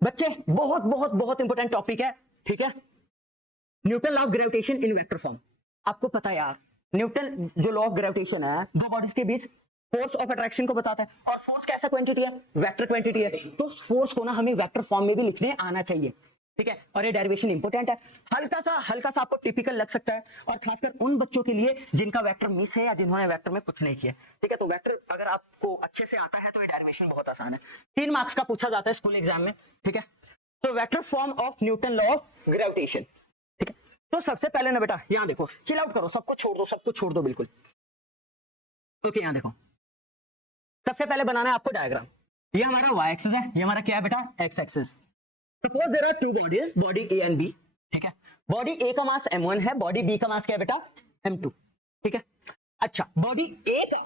बच्चे बहुत बहुत बहुत इंपॉर्टेंट टॉपिक है, ठीक है। Newton law of gravitation in vector form. आपको पता है यार, न्यूटन जो लॉ ऑफ ग्रेविटेशन है दो बॉडीज के बीच फोर्स ऑफ अट्रैक्शन को बताता है, और फोर्स कैसा क्वांटिटी है, वेक्टर क्वांटिटी है। तो फोर्स को ना हमें वेक्टर फॉर्म में भी लिखने आना चाहिए, ठीक है। और ये डेरिवेशन इंपॉर्टेंट है, हल्का सा आपको टिपिकल लग सकता है, और खासकर उन बच्चों के लिए जिनका वेक्टर मिस है या जिन्होंने वेक्टर में कुछ नहीं किया, ठीक है। तो वेक्टर अगर आपको अच्छे से आता है तो ये डेरिवेशन बहुत आसान है, 3 मार्क्स का पूछा जाता है स्कूल एग्जाम में, ठीक है। तो vector form of Newton law of gravitation, ठीक है। तो सबसे पहले ना बेटा यहां देखो, चिल आउट करो, सब कुछ छोड़ दो बिल्कुल। ओके यहां देखो, सबसे पहले बनाना है आपको डायग्राम। ये हमारा वाई एक्सिस है, ये हमारा क्या है बेटा, X axis. Suppose there are two bodies, body A and B, ठीक है। बॉडी ए का मास m1 है, बॉडी बी का मास क्या है बेटा, m2, ठीक है। अच्छा, बॉडी ए का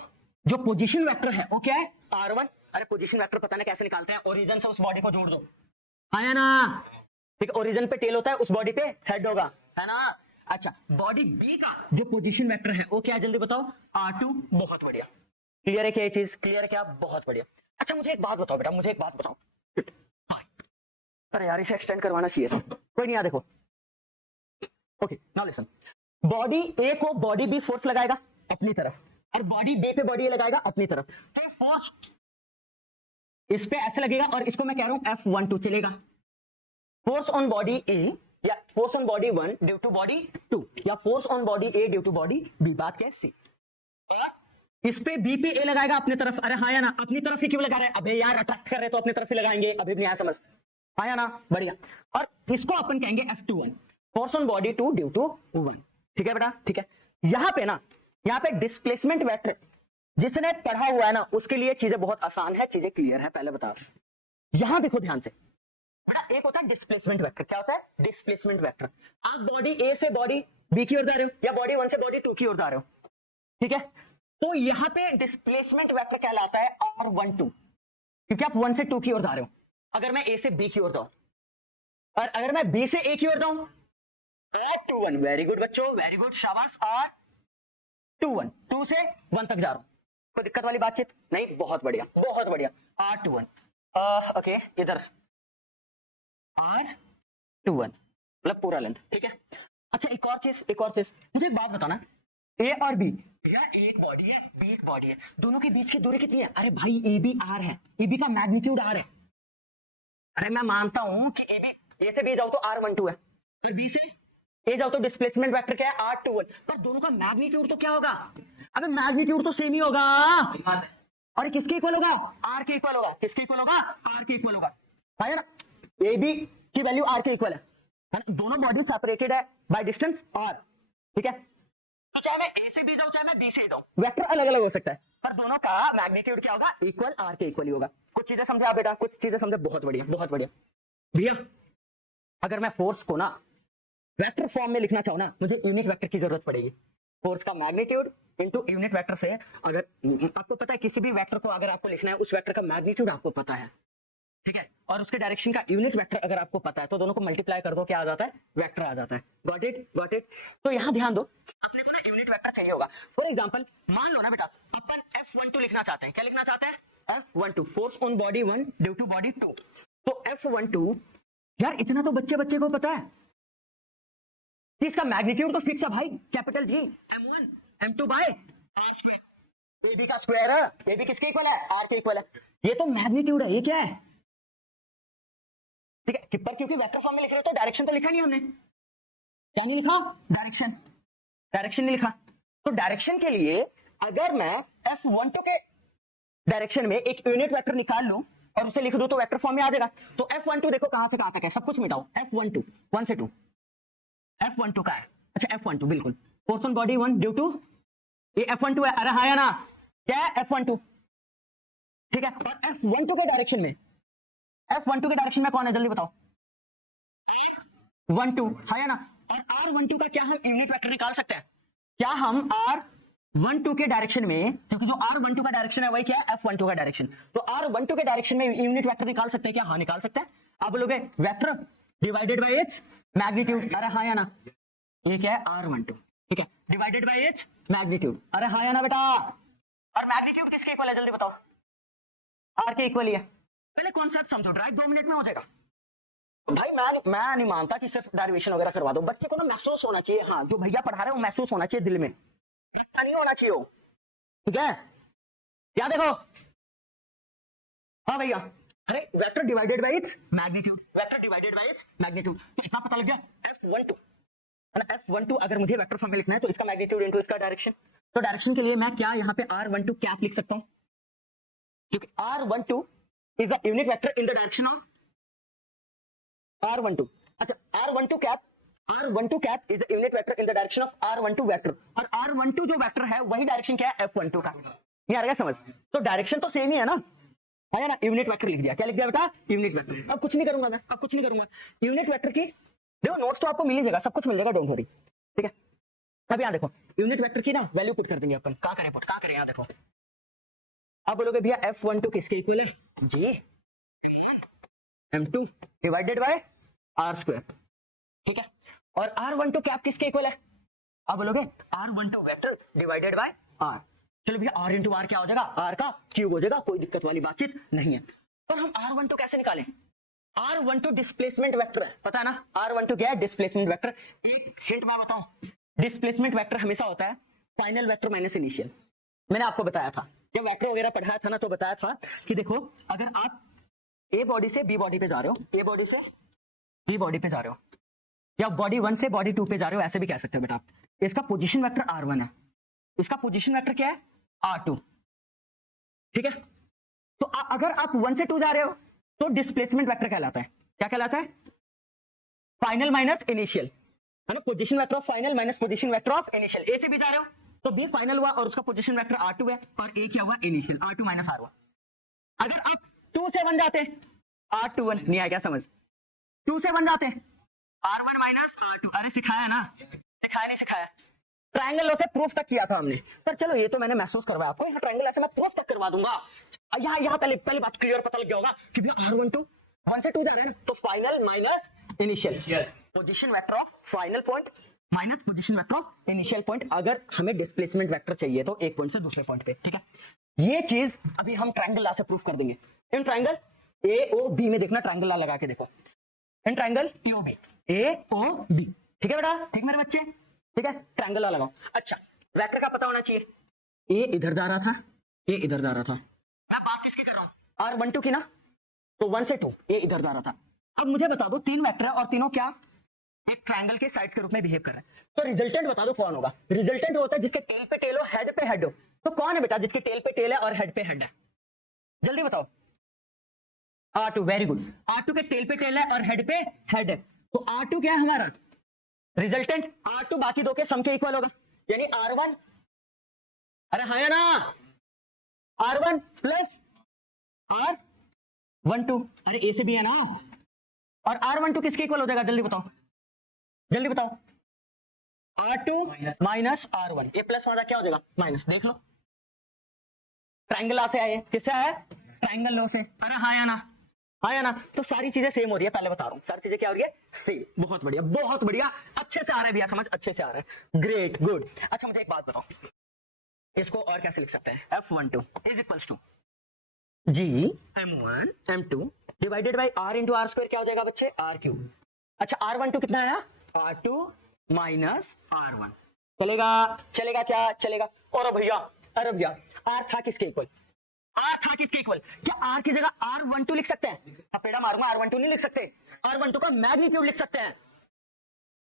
जो पोजीशन वेक्टर है वो क्या है, r1। अरे पोजीशन वेक्टर पता नहीं कैसे निकालते हैं, ओरिजिन से उस बॉडी को जोड़ दो, है ना, ठीक है। ओरिजिन पे टेल होता है, उस बॉडी पे हेड होगा, है ना। अच्छा, बॉडी बी का जो पोजीशन वेक्टर है वो क्या है, जल्दी बताओ, r2। बहुत बढ़िया, क्लियर है क्या ये चीज, क्लियर है क्या, बहुत बढ़िया। अच्छा मुझे एक बात बताओ बेटा, मुझे एक बात बताओ, अरे यार इसे एक्सटेंड करवाना चाहिए था, कोई नहीं, देखो। ओके नाउ लिसन, बॉडी ए को बॉडी बी फोर्स लगाएगा अपनी तरफ, और बॉडी बी पे बॉडी ए लगाएगा अपनी तरफ। तो फोर्स इस पे ऐसे लगेगा, और इसको मैं कह रहा हूं F12 चलेगा। फोर्स ऑन बॉडी ए या force on body 1 due to body 2, या force on body A due to body B, बात क्या है सी। इस पे बी पे ए लगाएगा अपनी तरफ, अरे हाँ या ना, अपनी तरफ ही क्यों लगा रहे हैं, अबे यार अट्रैक्ट कर रहे तो अपनी तरफ ही लगाएंगे, अभी भी नहीं समझ, हाँ या ना, बढ़िया। और इसको अपन कहेंगे F21, force on body 2 due to 1, ठीक है बेटा, ठीक है। यहां पे ना, यहाँ पे डिस्प्लेसमेंट वेक्टर जिसने पढ़ा हुआ है ना उसके लिए चीजें बहुत आसान है, चीजें क्लियर है, पहले बता। यहां देखो ध्यान से बेटा, एक होता है डिस्प्लेसमेंट वेक्टर, क्या होता है डिस्प्लेसमेंट वेक्टर। आप बॉडी ए से बॉडी बी की ओर जा रहे हो, या बॉडी 1 से बॉडी 2 की ओर जा रहे हो, ठीक है। तो यहां पे डिस्प्लेसमेंट वेक्टर कहलाता है R12, क्योंकि आप 1 से 2 की ओर जा रहे हो। अगर मैं ए से बी की ओर जाऊं, और अगर मैं बी से ए की ओर जाऊं, R21, वेरी गुड बच्चों, वेरी गुड, शाबाश। R21, 2 से 1 तक जा रहा हूं, कोई दिक्कत वाली बातचीत नहीं, बहुत बढ़िया बहुत बढ़िया। R21, ओके इधर R21 मतलब पूरा लेंथ, ठीक है। अच्छा एक और चीज मुझे एक बात बताना, ए और बी, एक बॉडी है बी एक बॉडी है, दोनों के बीच की दूरी कितनी है, अरे भाई ए बी आर है, ए बी का मैग्नीट्यूड आर है। अरे मैं मानता हूं कि ए बी, ए से बी जाओ तो R12 है, और बी से ए जाओ तो डिस्प्लेसमेंट वेक्टर क्या है, R21, पर दोनों का मैग्नीट्यूड तो क्या होगा, अबे मैग्नीट्यूड तो सेम ही होगा, और किसके इक्वल होगा, आर के इक्वल होगा, किसके इक्वल होगा, आर के इक्वल होगा, है ना। ए बी की वैल्यू आर के इक्वल है ना? दोनों बॉडी सेपरेटेड है बाय डिस्टेंस आर, ठीक है। तो चाहे मैं ए से बी जाऊं चाहे मैं बी से जाऊं, वेक्टर अलग अलग हो सकता है, पर दोनों का मैग्नीट्यूड क्या होगा, इक्वल आर के इक्वल ही होगा। कुछ चीजें समझे आप बेटा, कुछ चीजें समझे, बहुत बढ़िया बहुत बढ़िया। भैया अगर मैं फोर्स को ना वेक्टर फॉर्म में लिखना चाहूं ना, मुझे यूनिट वेक्टर की जरूरत पड़ेगी। फोर्स का मैग्नीट्यूड इनटू यूनिट वेक्टर से, अगर आपको पता है किसी भी वेक्टर को अगर आपको लिखना है, उस वेक्टर का मैग्नीट्यूड आपको पता है, ठीक है, और उसके डायरेक्शन का यूनिट वेक्टर अगर आपको पता है, तो दोनों को मल्टीप्लाई कर दो, क्या आ जाता है, वेक्टर आ जाता है। Got it, got it. तो यहां ध्यान दो, अपने को ना यूनिट वेक्टर चाहिए होगा। फॉर एग्जांपल मान लो ना बेटा, अपन F12 लिखना चाहते हैं, क्या लिखना चाहते हैं, F12, force on body 1 due to body 2। तो F12 यार इतना तो बच्चे को पता है कि इसका मैग्नीट्यूड तो फिक्स है भाई, capital G, M1 M2 by R square, A B का स्क्वायर है, ए बी किसके इक्वल है, आर के इक्वल है। ये तो मैग्नीट्यूड है, ये क्या है, ठीक है। पर क्योंकि वेक्टर फॉर्म में लिख रहे हो तो डायरेक्शन तो लिखा नहीं हमने, क्या नहीं लिखा, डायरेक्शन नहीं लिखा। तो डायरेक्शन के लिए अगर मैं F12 के डायरेक्शन में एक यूनिट वेक्टर निकाल लूं और उसे लिख दूं तो वेक्टर फॉर्म में आ जाएगा। तो F12 देखो कहां से कहां तक है, सब कुछ मिटाओ, F12 1 से 2, F12 का है, अच्छा F12 बिल्कुल, force on body 1 due to, ये F12 है, अरे हाँ या ना, क्या है F12, ठीक है। और F12 के डायरेक्शन में, F12 के डायरेक्शन में कौन है, जल्दी बताओ, 12 है या ना। और R12 का क्या हम यूनिट वेक्टर निकाल सकते हैं, क्या हम R12 के डायरेक्शन में, क्योंकि जो R12 का डायरेक्शन है वही क्या है, F12 का डायरेक्शन, तो R12 के डायरेक्शन में यूनिट वेक्टर निकाल सकते हैं क्या, हाँ निकाल सकते हैं। आप बोलोगे vector divided by its magnitude, अरे हाँ या ना, ये क्या है R12, ठीक है, डिवाइडेड बाय इट्स मैग्नीट्यूड, अरे हाँ या ना बेटा। और मैग्नीट्यूड किसके इक्वल है, जल्दी बताओ, आर के इक्वल ही है। पहले कॉन्सेप्ट समझो, ड्राइव 2 मिनट में हो जाएगा, मैं नहीं मानता कि सिर्फ डेरिवेशन वगैरह करवा दो, बच्चे को ना महसूस होना चाहिए। हाँ, जो भैया पढ़ा रहे हैं वो महसूस होना चाहिए दिल में, रट्टा नहीं होना चाहिए वो, ठीक है? क्या देखो, हाँ भैया, अरे vector divided by its magnitude, vector divided by its magnitude, तो इतना पता लग गया। F12 है ना, F12 अगर मुझे वेक्टर फॉर्म में लिखना है तो इसका मैग्नीट्यूड इनटू इसका डायरेक्शन। तो डायरेक्शन के लिए मैं क्या यहाँ पे R12 कैप लिख सकता हूँ, क्योंकि R12 is a unit vector in the direction of R12। अच्छा, R12 cap is a unit vector in the direction of R12 vector, और R12 जो वेक्टर है वही डायरेक्शन क्या है, F12 का। ये आ गया समझ? तो डायरेक्शन तो सेम ही है ना, है ना? यूनिट वेक्टर लिख दिया, क्या लिख दिया बेटा, यूनिट वेक्टर। अब कुछ नहीं करूंगा मैं, अब कुछ नहीं करूंगा, यूनिट वेक्टर की देखो नोट्स तो आपको मिल ही जाएगा, सब कुछ मिल जाएगा, डोंट वरी, ठीक है? अब यहाँ देखो यूनिट वेक्टर की ना वैल्यू पुट कर देंगे अपन, क्या करें पुट, क्या करें, यहाँ देखो। अब बोलोगे भैया F12 किसके इक्वल है जी, M2 divided by R square, ठीक है? और R12 कैप किसके इक्वल है, अब बोलोगे R12 vector divided by R। चलो भैया R इंटू आर क्या हो जाएगा, R का क्यूब हो जाएगा, कोई दिक्कत वाली बातचीत नहीं है। पर हम R12 कैसे निकालें, R12 डिस्प्लेसमेंट वेक्टर है, पता है ना R12 क्या है, डिस्प्लेसमेंट वेक्टर। एक हिंट मैं बताऊं, डिस्प्लेसमेंट वेक्टर हमेशा होता है फाइनल वेक्टर माइनस इनिशियल। मैंने आपको बताया था जब वेक्टर वगैरह पढ़ाया था ना, तो बताया था कि देखो अगर आप ए बॉडी से बी बॉडी पे जा रहे हो, ए बॉडी से बी बॉडी पे जा रहे हो, या बॉडी 1 से बॉडी 2 पे जा रहे हो, ऐसे भी कह सकते हो बेटा आप। इसका पोजीशन वेक्टर R1 है, इसका पोजीशन वेक्टर क्या है R2, ठीक है? तो अगर आप 1 से 2 जा रहे हो तो डिस्प्लेसमेंट वेक्टर कहलाता है, क्या कहलाता है, फाइनल माइनस इनिशियल, है ना? Position vector of final minus position vector of initial. A से बी जा रहे हो तो बी फाइनल हुआ और उसका पोजीशन वेक्टर R2 है, और ए क्या हुआ, इनिशियल, R2 माइनस R1। अगर आप 2 से 1 जाते हैं, R21 नहीं आया क्या समझ, 2 से 1 जाते हैं R1 माइनस R2। अरे सिखाया ना, सिखाया नहीं सिखाया, ट्रायंगल लॉ से प्रूफ तक किया था हमने। पर चलो ये तो मैंने महसूस करवाया आपको, यहाँ ट्रायंगल ऐसे मैं प्रूफ तक करवा दूंगा। यहाँ पहले बात क्लियर पता लग गया होगा कि भैया R12 1 से 2 जा रहे हैं ना, तो final minus initial, position vector of final point minus position vector of initial point. अगर हमें डिस्प्लेसमेंट वेक्टर चाहिए तो एक पॉइंट से दूसरे पॉइंट पे, ठीक है? ये चीज अभी हम ट्रायंगल लॉ से प्रूफ कर देंगे। इन ट्रायंगल AOB में देखना, ट्रायंगल लॉ लगा के देखो, इन ट्रायंगल AOB, ठीक है बेटा, ठीक मेरे बच्चे, ठीक है? ट्रायंगल लॉ लगाओ। अच्छा, वेक्टर का पता होना चाहिए, ए इधर जा रहा था, ए इधर जा रहा था, मैं बात किसकी कर रहा हूं, R12 की ना, तो 1 से 2 ए इधर जा रहा था। अब मुझे बता दो 3 वेक्टर है और तीनों क्या एक ट्रायंगल के साइड्स के रूप में बिहेव कर रहे हैं, तो रिजल्टेंट बता दो कौन होगा। रिजल्टेंट होता है जिसके टेल पे टेल हो, हेड पे हेड हो। तो कौन है बेटा जिसके टेल पे टेल है और हेड पे हेड है, जल्दी बताओ। R2, वेरी गुड, R2 के टेल पे टेल है और हेड पे हेड है, तो R2 क्या है हमारा रिजल्टेंट, R2 बाकी दो के सम के इक्वल होगा, यानी R1, अरे हाँ या ना, R1 प्लस R12, अरे ए से भी है ना, और R12 किसके इक्वल हो जाएगा, जल्दी बताओ, जल्दी बताओ, R2 माइनस R1, ये प्लस वाला क्या हो जाएगा माइनस, देख लो ट्रायंगल लॉ से आए, किससे आया, ट्रायंगल लॉ से, अरे हाँ या ना, हाँ या ना। तो सारी चीजें सेम हो रही है, पहले बता रहा हूं, सारी चीजें क्या हो रही है, सेम। बहुत बढ़िया, बहुत बढ़िया, अच्छे से आ रहा है भैया, समझ अच्छे से आ रहा है, ग्रेट, गुड। अच्छा मुझे एक बात बताओ, इसको और कैसे लिख सकते हैं, F12 is equals to G M1 M2 divided by R into R square, क्या हो जाएगा बच्चे, R क्यूब। अच्छा R12 कितना आया, R2 माइनस R1, चलेगा, चलेगा क्या चलेगा। और भैया, अरे भैया R था किसके इक्वल, R था किसके इक्वल, क्या R की जगह R12 लिख सकते हैं, पेड़ा मारूंगा, R12 नहीं लिख सकते, R12 का मैग्नीट्यूड लिख सकते हैं,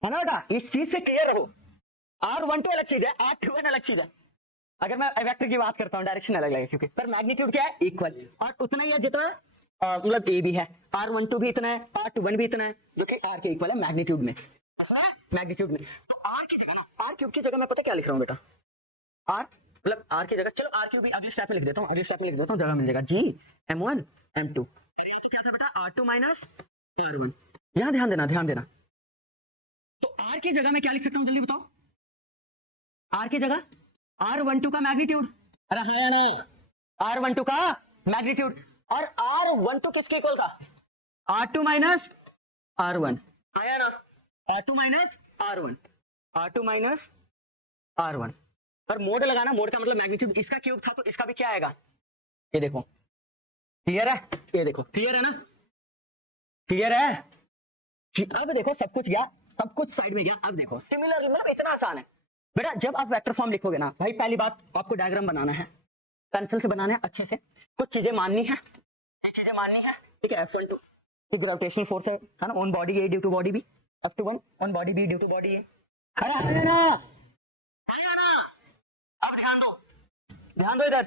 है ना बेटा, इस चीज से क्लियर रहो। R12 अलग चीज है, R21 अलग चीज है। अगर मैं वेक्टर की बात करता हूं डायरेक्शन अलग लगेगा, क्योंकि पर मैग्नीट्यूड क्या है, इक्वल, और उतना ही है जितना मतलब ए भी है, R12 भी इतना है, R21 भी इतना है, जो कि R के इक्वल है मैग्नीट्यूड में, मैग्नीट्यूड में। तो R की जगह ना, R क्यूब की जगह मैं पता क्या लिख रहा हूँ बेटा, R मतलब R की जगह, चलो R क्यूब भी अगले स्टेप में लिख देता हूँ, अगले स्टेप में लिख देता हूँ, जगह मिल जाएगा G M1 M2, क्या था बेटा R2 माइनस R1, यहां ध्यान देना, ध्यान देना। तो R की जगह मैं क्या लिख सकता हूँ, जल्दी बताओ, R की जगह R12 का मैग्नीट्यूड, अरे हाँ ना, R12 का मैग्नीट्यूड, और R12 किसके इक्वल था, R2 माइनस R1, आया ना, R2 minus R1, R2 minus R1, और मोड लगाना, मोड का मतलब मैग्नीट्यूड, इसका क्यूब था तो इसका भी क्या आएगा, ये देखो, क्लियर है, ये देखो क्लियर है ना, क्लियर है, अब देखो सब कुछ गया, सब कुछ साइड में गया। अब देखो सिमिलरली, मतलब इतना आसान है बेटा। जब आप वेक्टर फॉर्म लिखोगे ना भाई, पहली बात आपको डायग्राम बनाना है, पेंसिल से बनाना है अच्छे से, कुछ चीजें माननी है, ये चीजें माननी है, ठीक है। F12 तो ग्रेविटेशनल फोर्स है ना, on body A due to body B, F21 on body B due to body A. अरे है ना, है ना। अब ध्यान दो इधर,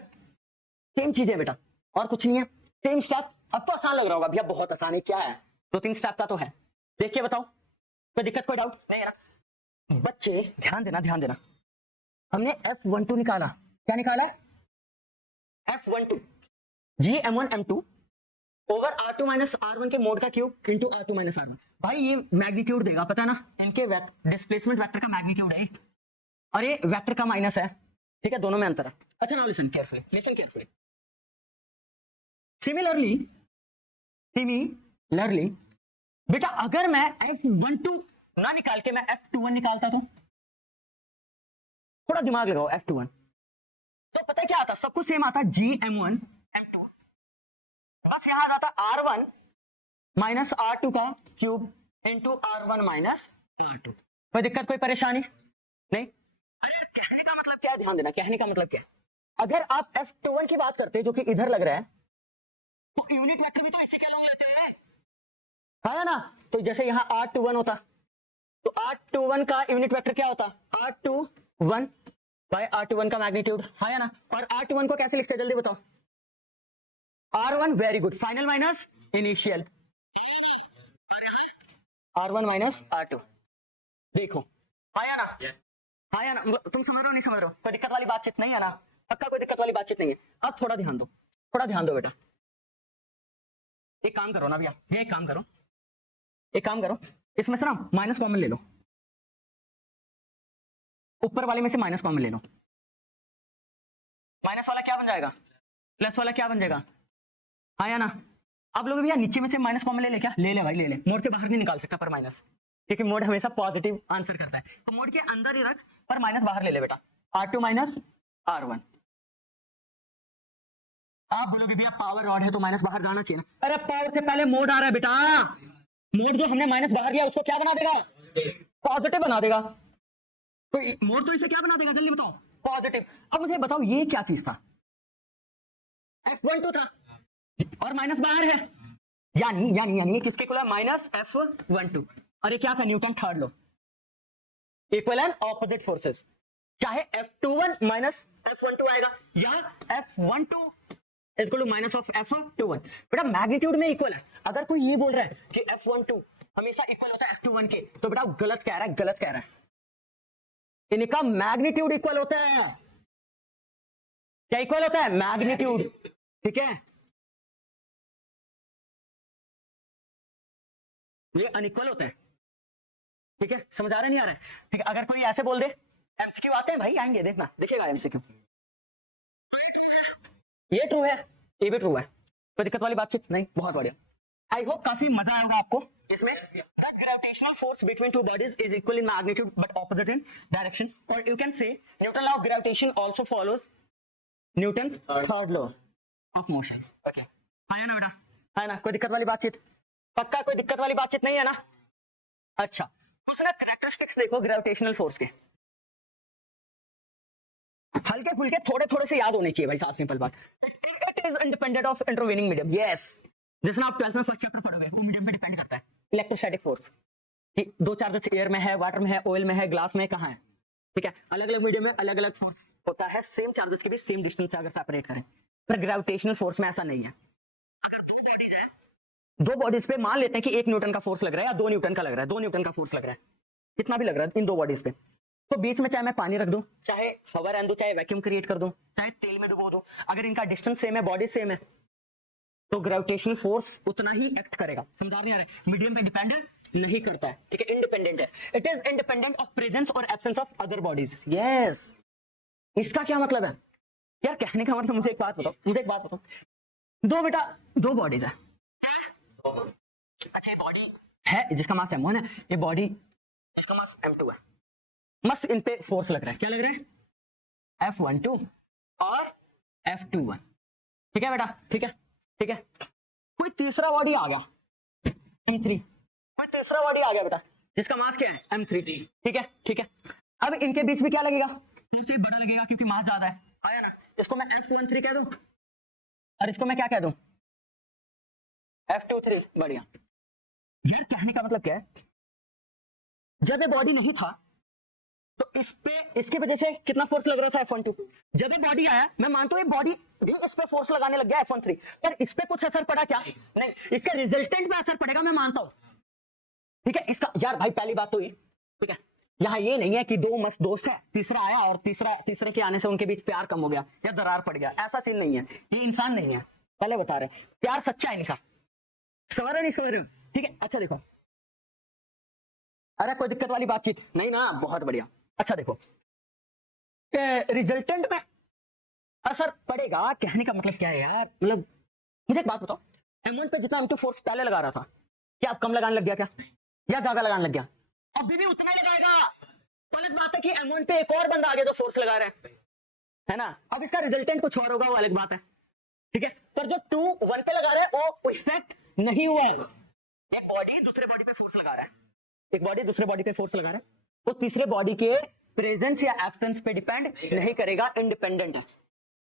सेम चीज है बेटा, और कुछ नहीं है, सेम स्टेप। अब तो आसान लग रहा होगा भैया, बहुत आसान है, क्या है, 2-3 स्टेप का तो है। देख के बताओ, कोई दिक्कत, कोई डाउट नहीं है ना बच्चे? ध्यान देना, ध्यान देना। हमने F12 निकाला, क्या निकाला? F12 Gm1 M2 over R2 minus R1 के मोड का cube into R2 minus R1। भाई ये मैग्नीट्यूड देगा, पता है ना, इनके डिस्प्लेसमेंट वेक्टर का मैग्नीट्यूड है, और ये वेक्टर का माइनस है, ठीक है, दोनों में अंतर है। अच्छा now listen carefully, listen carefully. Similarly बेटा, अगर मैं F12 ना निकाल के मैं F21 निकालता तो, थोड़ा दिमाग लगाओ, F21 तो पता है क्या आता, सब कुछ सेम आता, Gm1 M2, बस यहां आ जाता R1 माइनस R2 का cube into R1 minus R2। कोई दिक्कत, कोई परेशानी नहीं? अरे यार, कहने का मतलब क्या है, ध्यान देना, कहने का मतलब क्या है, अगर आप F21 की बात करते हैं जो कि इधर लग रहा है, तो यूनिट वेक्टर भी तो इसी के लोग लेते हैं, है ना। तो जैसे यहाँ R21 होता, तो R21 का यूनिट वेक्टर क्या होता, R21 बाय R21 का मैग्नीट्यूड, है ना। और R21 को कैसे लिखते हैं जल्दी बताओ? R1, very good, final minus initial, R1 minus R2। देखो आया ना, yes. आया ना, तुम समझ रहे हो नहीं समझ रहे हो? कोई दिक्कत वाली बातचीत नहीं है ना, पक्का कोई दिक्कत वाली बातचीत नहीं है। अब थोड़ा ध्यान दो, थोड़ा ध्यान दो बेटा। एक काम करो ना भैया, ये एक काम करो, इसमें से ना माइनस कॉमन ले लो, ऊपर वाले में से माइनस कॉमन ले लो, माइनस वाला क्या बन जाएगा, प्लस वाला क्या बन जाएगा, आया ना। अब लोग भैया नीचे में से माइनस कॉमन ले ले, क्या ले ले भाई, ले ले, मोड के बाहर नहीं निकाल सकता पर माइनस, क्योंकि मोड हमेशा पॉजिटिव आंसर करता है, तो मोड के अंदर ही रख, पर माइनस बाहर ले ले बेटा, R2 माइनस R1। आप बोलोगे भैया पावर ऑड है तो माइनस बाहर जाना चाहिए ना, अरे पावर से पहले मोड आ रहा है बेटा, मोड जो हमने माइनस बाहर लिया उसको क्या बना देगा, पॉजिटिव बना देगा, तो मोड तो इसे क्या बना देगा जल्दी बताओ, पॉजिटिव। अब मुझे बताओ ये क्या चीज था, F12 था और माइनस बाहर है, यानी यानी यानी किसके इक्वल है, माइनस F12, और ये क्या था, Newton third law, equal and opposite forces, चाहे F21 माइनस F12 आएगा या F12 equal to minus of F21, बेटा मैग्नीट्यूड में इक्वल है। अगर कोई ये बोल रहा है कि F12 हमेशा इक्वल होता है F21 के, तो बेटा गलत कह रहा है, गलत कह रहा है, इनका मैग्नीट्यूड इक्वल होता है, क्या इक्वल होता है, मैग्नीट्यूड, ठीक है, ये अनइक्वल होता है, ठीक है, समझ आ रहा नहीं आ रहा है, ठीक है। अगर कोई ऐसे बोल दे, एमसीक्यू आते हैं भाई, आएंगे, देखना देखिएगा एमसीक्यू, ये ट्रू है, ये भी ट्रू है, कोई दिक्कत वाली बातचीत नहीं, बहुत बढ़िया। आई होप काफी मजा आएगा आपको इसमें। Gravitational force between two bodies is equal in magnitude but opposite in direction, और you can say Newton law of gravitation also follows Newton third law of motion. Okay, आया ना बेटा, है ना, कोई दिक्कत वाली बातचीत, पक्का कोई दिक्कत वाली बातचीत नहीं है ना। अच्छा, दूसरा कैरेक्टरिस्टिक्स देखो ग्रेविटेशनल फोर्स के, हल्के फुल्के थोड़े थोड़े से याद होने चाहिए भाई साहब, सिंपल बात। It is independent of intervening medium, yes, जैसे आप 12th में फर्स्ट चैप्टर पढ़ोगे, वो मीडियम पे डिपेंड करता है। इलेक्ट्रोस्टैटिक फोर्स, दो चार्जेस एयर में है, वाटर में है, ऑयल में है, ग्लास में, कहाँ है, ठीक है, अलग अलग मीडियम में अलग अलग फोर्स होता है, सेम चार्जेस के भी सेम डिस्टेंस से अगर सेपरेट करें, पर ग्रेविटेशनल फोर्स में ऐसा नहीं है। अगर दो बॉडीज है, दो बॉडीज पे मान लेते हैं कि 1 न्यूटन का फोर्स लग रहा है या 2 न्यूटन का लग रहा है, 2 न्यूटन का फोर्स लग रहा है, कितना भी लग रहा है इन दो बॉडीज पे, तो बीच में चाहे मैं पानी रख दूं, चाहे हवा रहने दूं, चाहे वैक्यूम क्रिएट कर दूं, चाहे तेल में डुबो दूं, अगर इनका डिस्टेंस सेम है, बॉडी सेम है, तो ग्रेविटेशनल फोर्स उतना ही एक्ट करेगा। समझा नहीं आ रहा है, मीडियम पे डिपेंडेंट नहीं करता है, ठीक है, इंडिपेंडेंट है, it is independent of presence और absence of other bodies. Yes, इसका क्या मतलब है यार, कहने का मतलब, मुझे एक बात बताओ, दो बेटा, दो बॉडीज है, अच्छा ये बॉडी है जिसका मास m1 है, ये बॉडी जिसका मास m2 है, मस्त इन पे फोर्स लग रहा है, क्या लग रहा है, F12 और F21, ठीक है बेटा, ठीक है, ठीक है। कोई तीसरा बॉडी आ गया, M3, कोई तीसरा बॉडी आ गया बेटा जिसका मास क्या है m3, ठीक है ठीक है। अब इनके बीच में क्या लगेगा, सबसे बड़ा लगेगा क्योंकि मास ज्यादा है, आया ना। इसको मैं F13 कह दूं और इसको मैं क्या कह दूं, F23, बढ़िया। यार कहने का मतलब क्या है, जब ये बॉडी नहीं था तो इस पे इसकी वजह से कितना फोर्स लग रहा था F12, जब ये बॉडी आया मैं मानता हूं ये बॉडी भी इस पे फोर्स लगाने लग गया F13, पर इस पे कुछ असर पड़ा क्या, नहीं, इसका रिजल्टेंट पे असर पड़ेगा मैं मानता हूं, ठीक है। इसका यार भाई पहली बात तो ये, ठीक है, यहाँ ये नहीं है कि दो मस्त दोस्त है, तीसरा आया और तीसरे के आने से उनके बीच प्यार कम हो गया या दरार पड़ गया, ऐसा सीन नहीं है, ये इंसान नहीं है, पहले बता रहे, प्यार सच्चा है इनका, समझ रहे नहीं समझ रहे हो, ठीक है। अच्छा देखो, अरे कोई दिक्कत वाली बातचीत नहीं ना, बहुत बढ़िया। अच्छा देखो, रिजल्टेंट में असर पड़ेगा, कहने का मतलब क्या है यार, मतलब मुझे एक बात बताओ, M1 पे जितना M2 फोर्स पहले लगा रहा था क्या अब कम लगाने लग गया क्या, या ज्यादा लगाने लग गया, अभी भी उतना ही लगाएगा। अलग बात है कि M1 पे एक और बंदा आगे जो फोर्स लगा रहा है ना, अब इसका रिजल्टेंट कुछ और होगा वो अलग बात है, ठीक है, पर जो 2 1 पे लगा रहा है वो इफेक्ट नहीं हुआ। एक बॉडी दूसरे बॉडी पे फोर्स लगा रहा है, एक बॉडी दूसरे बॉडी पे फोर्स लगा रहा है, वो तीसरे बॉडी के प्रेजेंस या एब्सेंस पे डिपेंड नहीं करेगा, इंडिपेंडेंट है।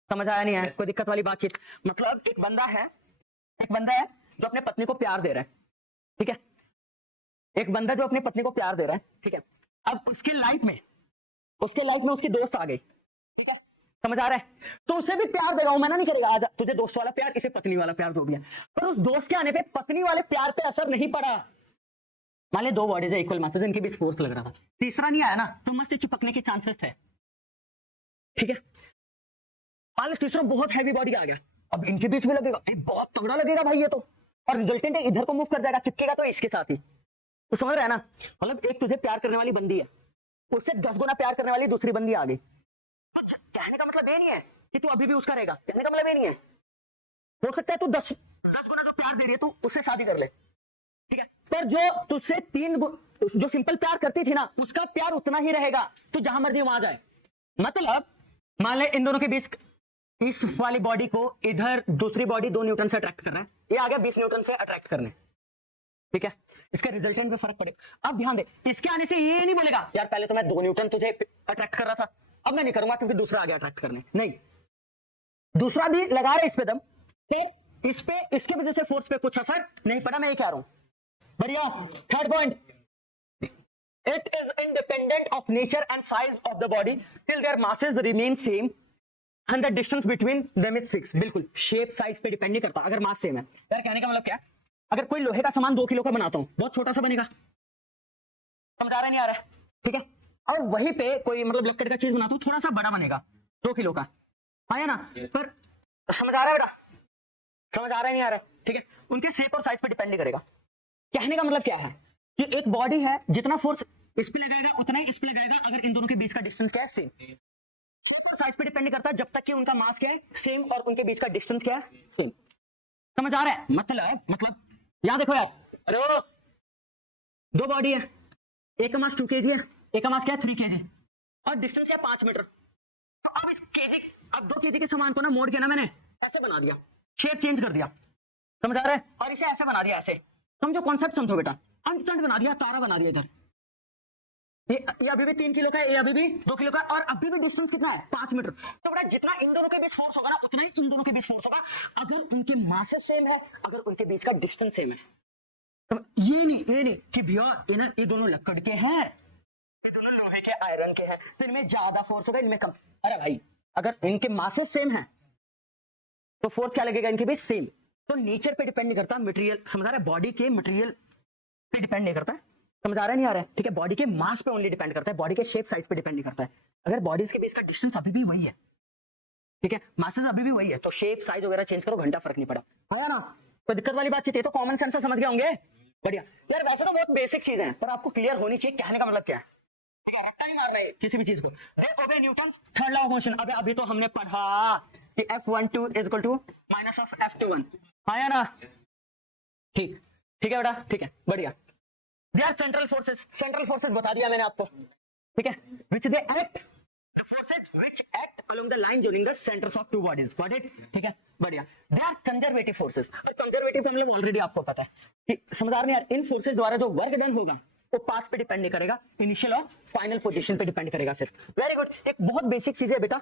समझ आया नहीं है, कोई दिक्कत वाली बातचीत, मतलब एक बंदा है जो अपने पत्नी को प्यार दे रहा है, ठीक है, एक बंदा जो अपनी पत्नी को प्यार दे रहा है, ठीक है, अब उसके लाइफ में उसकी दोस्त आ गई, ठीक है, समझ आ रहा है, तो उसे भी प्यार देगा, वो मना नहीं करेगा, आजा तुझे दोस्त वाला प्यार, इसे पत्नी वाला प्यार जो भी है, पर उस दोस्त के आने पे पत्नी वाले प्यार पे असर नहीं पड़ा। मान ले 2 बॉडीज है इक्वल मासेस, इनके बीच फोर्स लग रहा था, तीसरा नहीं आया ना, तो मस्त चिपकने के चांसेस थे, ठीक है। मान ले तीसरा बहुत हैवी बॉडी आ गया, अब इनके बीच में लगेगा, बहुत तगड़ा लगेगा भाई ये तो, और रिजल्टेंट इधर को मूव कर जाएगा, चिपकेगा तो इसके साथ ही, तो समझ रहा है ना, मतलब एक तुझे प्यार करने वाली बंदी है, उससे 10 गुना प्यार करने वाली दूसरी बंदी आ गई, अच्छा कहने का मतलब ये नहीं है कि तू अभी भी उसका रहेगा, कहने का मतलब ये नहीं है, हो सकता है तू 10 गुना जो प्यार दे रही है तू उससे शादी कर ले, ठीक है, पर जो तुझसे 3 जो सिंपल प्यार करती थी ना, उसका प्यार उतना ही रहेगा, तू जहां मर्जी वहां जाए। मतलब मान ले इन दोनों के बीच, इस वाली बॉडी को इधर दूसरी बॉडी 2 न्यूटन से अट्रैक्ट कर रहा है, ये आ गया 20 न्यूटन से अट्रैक्ट करने, ठीक है, इसका रिजल्टेंट पे फर्क पड़ेगा। अब ध्यान दे, इसके आने से ये नहीं बोलेगा यार पहले तो मैं 2 न्यूटन तुझे अट्रैक्ट कर रहा था, अब मैं नहीं करूंगा क्योंकि दूसरा आ गया अट्रैक्ट करने, नहीं, दूसरा भी लगा रहा है इस पे दम, तो इस पे इसके वजह से फोर्स पे कुछ असर नहीं पड़ा, मैं ये कह रहा हूं, बढ़िया। Third point, it is independent of nature and size of the body till there masses remain same and the distance between them is fix, बिल्कुल शेप साइज पे डिपेंड नहीं करता अगर मास सेम है। यार कहने का मतलब क्या है, अगर कोई लोहे का सामान 2 किलो का बनाता हूं, बहुत छोटा सा बनेगा, समझ आ रहा नहीं आ रहा है, ठीक है, और वहीं पे कोई मतलब लकड़ का चीज बनाता हूं, थोड़ा सा बड़ा बनेगा 2 किलो का, आया ना, पर समझ आ रहा है बेटा, समझ आ रहा है नहीं आ रहा है, ठीक है, उनके शेप और साइज पे डिपेंड नहीं करेगा। कहने का मतलब क्या है कि एक बॉडी है, जितना फोर्स इस पे लगाएगा उतना ही इस पे लगाएगा, अगर इन दोनों के बीच का डिस्टेंस क्या है, सेम, शेप और साइज पे डिपेंड नहीं करता जब तक कि उनका मास क्या है, सेम, और उनके बीच का डिस्टेंस क्या है, सेम। समझ आ रहा है, मतलब यहां देखो यार, अरे 2 बॉडी है, एक का मास 2 kg है, एक का मास क्या है 3 kg, और डिस्टेंस क्या है 5 मीटर, तो अब इस केजी, अब 2 kg के सामान को ना मोड़ के ना मैंने ऐसे बना दिया, शेप चेंज कर दिया, समझ आ रहा है, और इसे ऐसे बना दिया, ऐसे समझो, कॉन्सेप्ट समझो बेटा, अंट बना दिया, तारा बना दिया इधर, ये अभी भी 3 किलो का है, ये अभी भी 2 किलो का, और अभी भी डिस्टेंस कितना है 5 मीटर, तो बेटा जितना इन दोनों के बीच फोर्स होगा ना उतना ही इन दोनों के बीच फोर्स होगा, अगर उनके मासेस सेम है, अगर उनके बीच का डिस्टेंस सेम है, तो ये नहीं कि भैया ये दोनों लकड़ के हैं, ये दोनों लोहे के आयरन के हैं, तो इनमें ज्यादा फोर्स होगा, इनमें कम, अरे भाई अगर इनके मासेस सेम है तो फोर्स क्या लगेगा, इनके बीच सेम, तो नेचर पे डिपेंड नहीं करता, मटेरियल, समझ आ रहा है, बॉडी के मटेरियल पे डिपेंड नहीं करता है, समझ आ रहा है नहीं आ रहा है, ठीक है, बॉडी के मास पे ओनली डिपेंड करता है, बॉडी के शेप साइज पे डिपेंड नहीं करता है, अगर बॉडीज के बीच का डिस्टेंस अभी भी वही है, ठीक है, मासेस अभी भी वही है, तो शेप साइज वगैरह चेंज करो, घंटा फर्क नहीं पड़ा, है ना, कोई दिक्कत वाली बात है, तो कॉमन सेंस से समझ गए होंगे, बढ़िया। यार वैसे तो बहुत बेसिक चीज है, पर आपको क्लियर होनी चाहिए, कहने का मतलब क्या है, रट्टा नहीं मार रहे किसी भी चीज को, obey Newton's third law of motion, अभी तो हमने पढ़ा कि F12 is equal to minus of F21, आया ना, ठीक है बेटा, ठीक है, बढ़िया। दे आर सेंट्रल फोर्सेस बता दिया मैंने आपको, ठीक है, which they act forces which act along the line joining the centers of two bodies. Got it? ठीक है, बढ़िया. They are conservative forces. और conservative तो मतलब ऑलरेडी आपको पता है. समझ आ रहे हैं यार, इन फोर्सेस द्वारा जो वर्क डन होगा वो पाथ पे डिपेंड नहीं करेगा, इनिशियल और फाइनल पोजीशन पे डिपेंड करेगा सिर्फ. Very good. एक बहुत बेसिक चीज है बेटा,